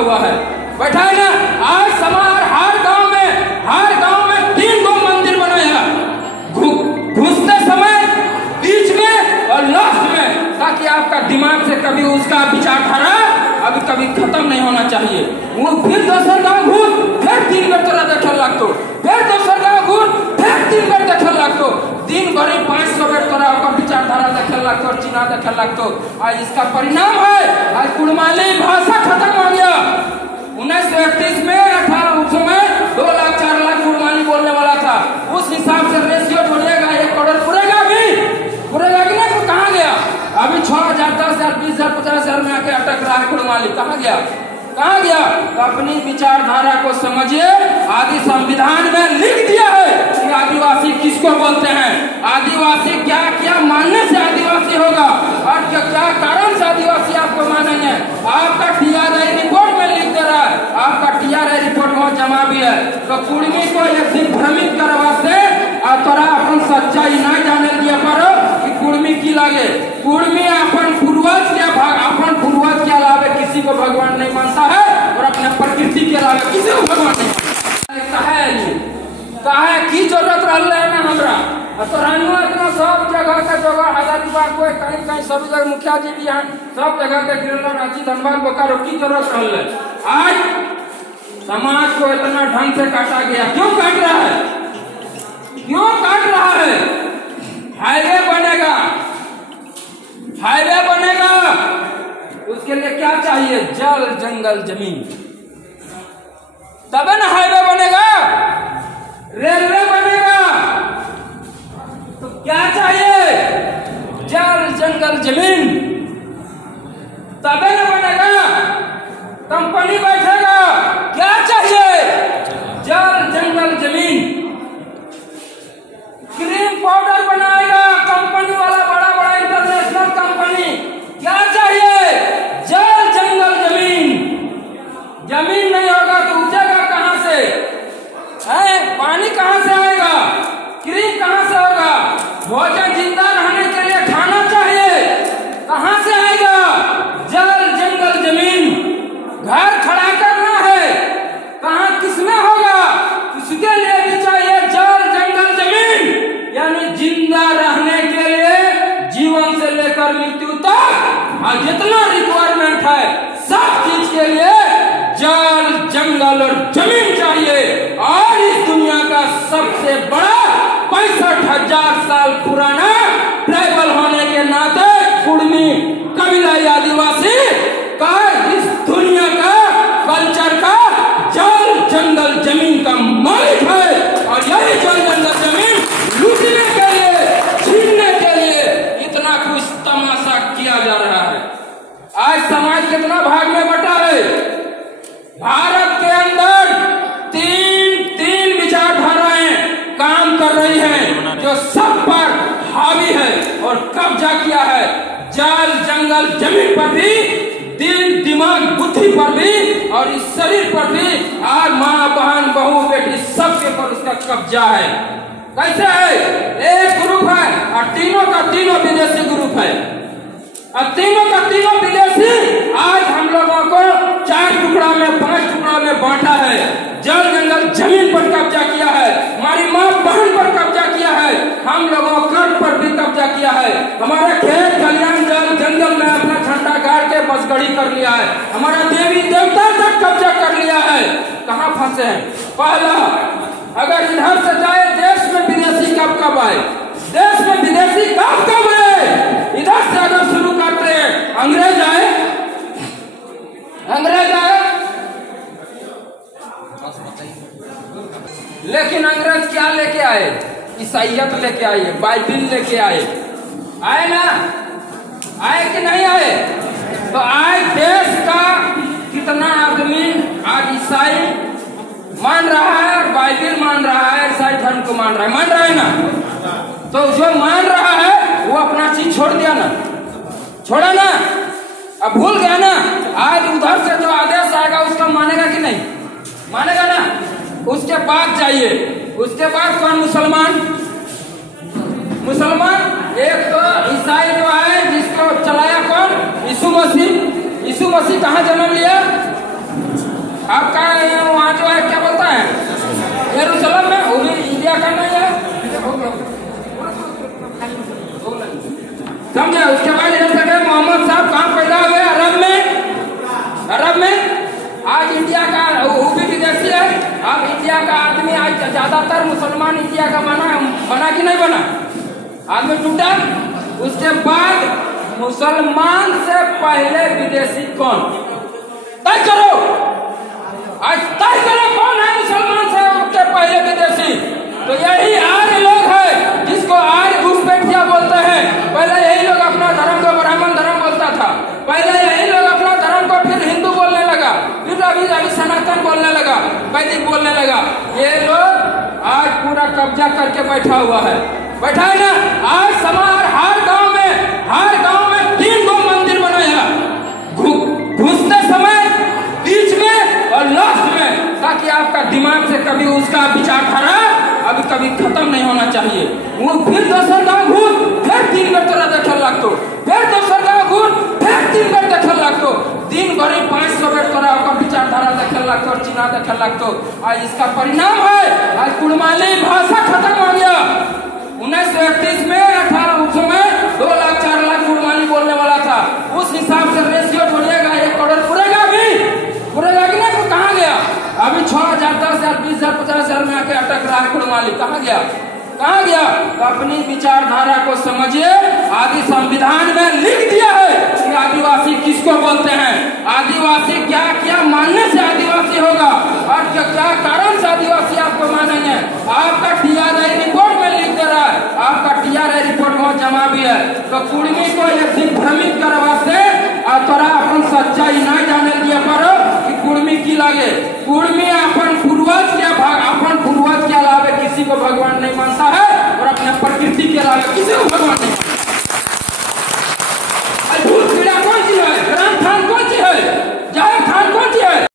हुआ है, बैठा है ना। आज समाज हर गांव में 3 गो मंदिर बनाया, घुसते समय, बीच में और लास्ट में, ताकि आपका दिमाग से कभी उसका विचारधारा अभी कभी खत्म नहीं होना चाहिए। वो फिर दोसर गाँव घूस, फिर 3 बार तोरा देखे लगतो, फिर दोसर गाँव घूस, फिर 3 बार देखे लगतो, दिन भरी 500 बेर तोरा ओकर विचारधारा देखे लगतो और चिन्ह देखे लगतो। आज इसका परिणाम है, आज कुड़माली भाषा खत्म हो गया। 1931 में 18 उस समय 2 लाख 4 लाख कुड़माली बोलने वाला था। उस हिसाब से रेशियो बढ़ेगा, 1 करोड़ पूरेगा कि नहीं? तो कहाँ गया? अभी 6,000, 10,000, 20,000, 50,000 में आके अटक रहा है कुड़माली। कहाँ गया? तो अपनी विचारधारा को समझिए। आदि संविधान में लिख दिया है कि आदिवासी किसको बोलते हैं, आदिवासी क्या क्या मानने से आदिवासी होगा और क्या कारण से आदिवासी आपको मानेंगे। आपका TRI रिपोर्ट में लिख दे रहा है, आपका TRI रिपोर्ट बहुत जमा भी है। तो कुड़मी को एक दिन भ्रमित करवाते और तोरा अपन सच्चाई ना जाने दिया करो कि कुड़मी की लगे। कुड़मी अपन पूर्वज के अलावा किसी को भगवान नहीं मानता है और अपने प्रकृति के अलावा किसी को भगवान नहीं मानता है। की जरूरत रहा ना हमरा तो सब जगह का जगह हजारीबाग कोई कहीं सब जगह मुखिया जी भी हैं, सब जगह के गिरला रांची धनबाद बोकारो की जरूरत रहा। आज समाज को इतना ढंग से काटा गया, क्यों काट रहा है? हाईवे बनेगा, उसके लिए क्या चाहिए? जल, जंगल, जमीन, तब ना हाईवे बनेगा। रेलवे बनेगा तो क्या चाहिए? जल, जंगल, जमीन, तब ना बनेगा। कंपनी बैठेगा, क्या चाहिए? जल, जंगल, जमीन। क्रीम पाउडर बनाएगा कंपनी वाला, बड़ा इंटरनेशनल कंपनी, क्या चाहिए? जल, जंगल, जमीन। जमीन नहीं होगा तो उगेगा कहां से? पानी कहां से आएगा? क्रीम कहां से होगा? भोजन जिंदा रहने के लिए खाना चाहिए, कहां से आएगा? जल, जंगल, जमीन। घर खड़ा करना है, कहां किसमें होगा? उसके लिए भी चाहिए जल, जंगल, जमीन। यानी जिंदा रहने के लिए जीवन से लेकर मृत्यु तक और जितना रिक्वायरमेंट है सब चीज के लिए जल, जंगल और जमीन चाहिए। और इस दुनिया का सबसे बड़ा 65,000 साल पुराना ट्राइबल होने के नाते कुड़मी कबीला आदिवासी का इस दुनिया का कल्चर का जल, जंगल, जमीन का मालिक है। और यही जल, जंगल, जमीन लूटने के लिए, छीनने के लिए इतना कुछ तमाशा किया जा रहा है। आज समाज कितना भाग में बटा है। भारत के अंदर तीन विचारधाराएं काम कर रही हैं जो सब पर हावी है और कब्जा किया है। जल, जंगल, जमीन पर भी, दिल, दिमाग, बुद्धि पर भी और इस शरीर पर भी। आज माँ, बहन, बहू, बेटी सबके पर उसका कब्जा है। कैसे है? एक ग्रुप है और तीनों का तीनों विदेशी ग्रुप है। अब तीनों का तीनों विदेशी आज हम लोगों को 4 टुकड़ा में, 5 टुकड़ा में बांटा है। जल, जंगल, जमीन पर कब्जा किया है, हमारी माँ बहन पर कब्जा किया है, हम लोगों कर पर भी कब्जा किया है। हमारा खेत खलियान, जल, जंगल में अपना झंडा गाड़ के बसगढ़ी कर लिया है। हमारा देवी देवता तक कब्जा कर लिया है। कहाँ फंसे हैं? पहला, अगर इधर से जाए देश में विदेशी कब आए? देश में विदेशी कब आए? इधर से अगर शुरू करते हैं, अंग्रेज आए। लेकिन अंग्रेज क्या लेके आए? ईसाइयत लेके आए, बाइबिल लेके आए ना? आए कि नहीं आए? तो आज देश का कितना आदमी आज ईसाई मान रहा है और बाइबिल मान रहा है, ईसाई धर्म को मान रहा है ना? तो जो मान रहा है वो अपना चीज छोड़ दिया ना, छोड़ा ना, अब भूल गया ना। आज उधर से जो आदेश आएगा उसका मानेगा कि नहीं? मानेगा ना। उसके बाद जाइए, उसके बाद कौन? मुसलमान एक तो ईसाई जो है जिसको चलाया कौन? यीशु मसीह। यीशु मसीह कहाँ जन्म लिया? आपका वहाँ जो है क्या बोलता है यरूशलेम में, वो भी इंडिया का नहीं है, समझे। उसके बाद ये सके मोहम्मद साहब कहाँ पैदा हुए, अरब में, अरब में। आज इंडिया का वो भी विदेशी है। अब इंडिया का आदमी आज ज्यादातर मुसलमान इंडिया का बना कि नहीं बना, आदमी टूटा। उसके बाद मुसलमान से पहले विदेशी कौन, तय करो, आज तय करो कौन है मुसलमान से पहले विदेशी। तो यही आर्य लोग है जिसको आर्य घुसपैठिया बोलते हैं। पहले यही लोग अपना धर्म को ब्राह्मण धर्म बोलता था, पहले यही लोग अपना धर्म को फिर हिंदू बोलने लगा, फिर अभी सनातन बोलने लगा, वैदिक बोलने लगा। ये लोग आज पूरा कब्जा करके बैठा हुआ है, बैठा है ना। आज समाज हर गांव में 3 गो मंदिर बनाया, घुसते समय, बीच में और लास्ट में, ताकि आपका दिमाग से कभी उसका विचारधारा अभी कभी खत्म नहीं होना चाहिए। वो फिर दोसर गाँव घूस, फिर 3 बेर तोरा देखे लगतो, फिर दोसर गाँव घूस, फिर 3 बेर देखे लगतो, दिन भरी 500 बेर तोरा ओकर विचारधारा देखे लगतो और चिन्ह देखे लगतो। आज इसका परिणाम है आज कुड़माली भाषा खत्म हो गया। 1931 में 1800 में 2 लाख 4 लाख कुड़माली बोलने वाला था। उस हिसाब से रेशियो छोड़िएगा 1 करोड़ पूरेगा कि नहीं, तो कहाँ गया? अभी 6,000 10,000 20,000 50,000 में आके अटक रहा है कुड़माली, कहाँ गया? तो अपनी विचारधारा को समझिए। आदि संविधान में लिख दिया है कि आदिवासी किसको बोलते हैं, आदिवासी क्या क्या मानने से आदिवासी होगा और क्या कारण से आदिवासी आपको मानेंगे। आपका TRI रिपोर्ट में लिख दे रहा है, आपका TRI रिपोर्ट बहुत जमा भी है। तो कुड़मी को एक दिन भ्रमित करवाते और तोरा अपन सच्चाई नहीं जाने दिए पर कि कुड़मी की लगे। कुड़मी अपन पूर्वज के अलावा किसी को भगवान नहीं मानता है और अपने प्रकृति के अलावा किसी को भगवान नहीं मानता।